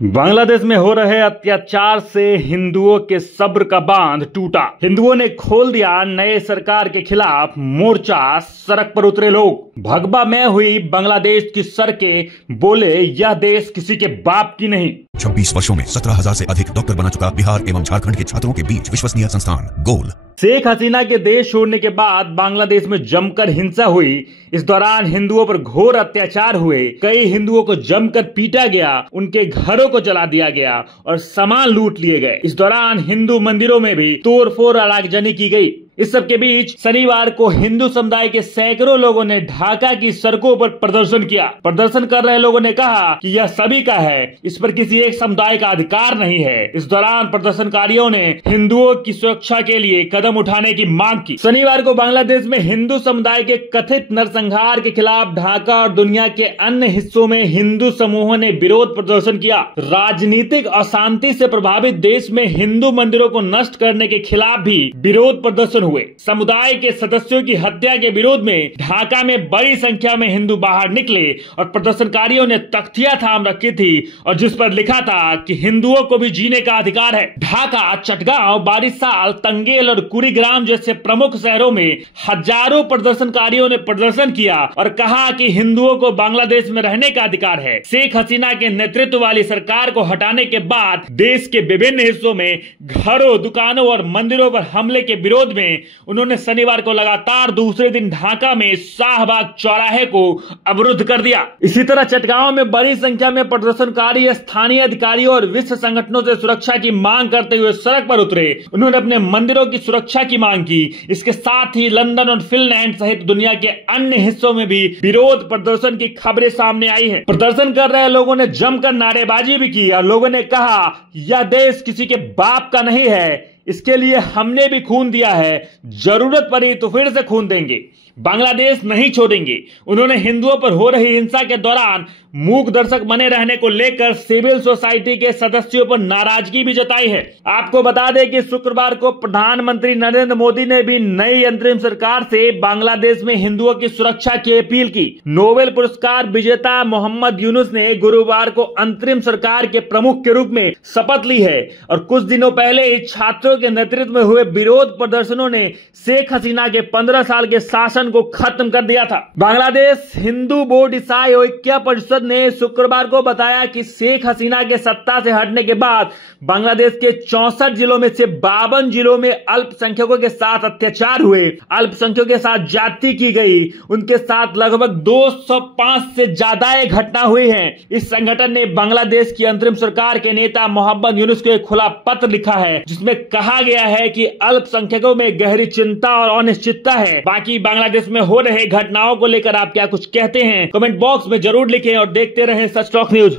बांग्लादेश में हो रहे अत्याचार से हिंदुओं के सब्र का बांध टूटा। हिंदुओं ने खोल दिया नए सरकार के खिलाफ मोर्चा, सड़क पर उतरे लोग। भगवा में हुई बांग्लादेश की सड़कें, बोले यह देश किसी के बाप की नहीं। 26 वर्षों में 17,000 से अधिक डॉक्टर बना चुका बिहार एवं झारखंड के छात्रों के बीच विश्वसनीय संस्थान गोल। शेख हसीना के देश छोड़ने के बाद बांग्लादेश में जमकर हिंसा हुई। इस दौरान हिंदुओं पर घोर अत्याचार हुए। कई हिंदुओं को जमकर पीटा गया, उनके घरों को जला दिया गया और सामान लूट लिए गए। इस दौरान हिंदू मंदिरों में भी तोड़फोड़, आगजनी की गई। इस सब के बीच शनिवार को हिंदू समुदाय के सैकड़ों लोगों ने ढाका की सड़कों पर प्रदर्शन किया। प्रदर्शन कर रहे लोगों ने कहा कि यह सभी का है, इस पर किसी एक समुदाय का अधिकार नहीं है। इस दौरान प्रदर्शनकारियों ने हिंदुओं की सुरक्षा के लिए कदम उठाने की मांग की। शनिवार को बांग्लादेश में हिंदू समुदाय के कथित नरसंहार के खिलाफ ढाका और दुनिया के अन्य हिस्सों में हिंदू समूहों ने विरोध प्रदर्शन किया। राजनीतिक अशांति से प्रभावित देश में हिंदू मंदिरों को नष्ट करने के खिलाफ भी विरोध प्रदर्शन हुए। समुदाय के सदस्यों की हत्या के विरोध में ढाका में बड़ी संख्या में हिंदू बाहर निकले और प्रदर्शनकारियों ने तख्तियां थाम रखी थी और जिस पर लिखा था कि हिंदुओं को भी जीने का अधिकार है। ढाका, चटगांव, बारिशाल, तंगेल और कुड़ीग्राम जैसे प्रमुख शहरों में हजारों प्रदर्शनकारियों ने प्रदर्शन किया और कहा कि हिंदुओं को बांग्लादेश में रहने का अधिकार है। शेख हसीना के नेतृत्व वाली सरकार को हटाने के बाद देश के विभिन्न हिस्सों में घरों, दुकानों और मंदिरों पर हमले के विरोध में उन्होंने शनिवार को लगातार दूसरे दिन ढाका में शाहबाग चौराहे को अवरुद्ध कर दिया। इसी तरह चटगांव में बड़ी संख्या में प्रदर्शनकारी स्थानीय अधिकारियों और विश्व संगठनों से सुरक्षा की मांग करते हुए सड़क पर उतरे। उन्होंने अपने मंदिरों की सुरक्षा की मांग की। इसके साथ ही लंदन और फिनलैंड सहित दुनिया के अन्य हिस्सों में भी विरोध प्रदर्शन की खबरें सामने आई है। प्रदर्शन कर रहे लोगों ने जमकर नारेबाजी भी की और लोगों ने कहा यह देश किसी के बाप का नहीं है, इसके लिए हमने भी खून दिया है, जरूरत पड़ी तो फिर से खून देंगे, बांग्लादेश नहीं छोड़ेंगे। उन्होंने हिंदुओं पर हो रही हिंसा के दौरान मूक दर्शक बने रहने को लेकर सिविल सोसाइटी के सदस्यों पर नाराजगी भी जताई है। आपको बता दें कि शुक्रवार को प्रधानमंत्री नरेंद्र मोदी ने भी नई अंतरिम सरकार से बांग्लादेश में हिंदुओं की सुरक्षा की अपील की। नोबेल पुरस्कार विजेता मोहम्मद यूनुस ने गुरुवार को अंतरिम सरकार के प्रमुख के रूप में शपथ ली है और कुछ दिनों पहले ही छात्रों के नेतृत्व में हुए विरोध प्रदर्शनों ने शेख हसीना के 15 साल के शासन को खत्म कर दिया था। बांग्लादेश हिंदू बोर्ड ईसाई ऐक्य परिषद ने शुक्रवार को बताया कि शेख हसीना के सत्ता से हटने के बाद बांग्लादेश के 64 जिलों में से 52 जिलों में अल्पसंख्यकों के साथ अत्याचार हुए, अल्पसंख्यकों के साथ जाति की गई। उनके साथ लगभग 205 से ज्यादा घटना हुई है। इस संगठन ने बांग्लादेश की अंतरिम सरकार के नेता मोहम्मद यूनुस को एक खुला पत्र लिखा है जिसमें कहा गया है कि अल्पसंख्यकों में गहरी चिंता और अनिश्चितता है। बाकी बांग्लादेश में हो रहे घटनाओं को लेकर आप क्या कुछ कहते हैं, कमेंट बॉक्स में जरूर लिखें और देखते रहें सच टॉक न्यूज।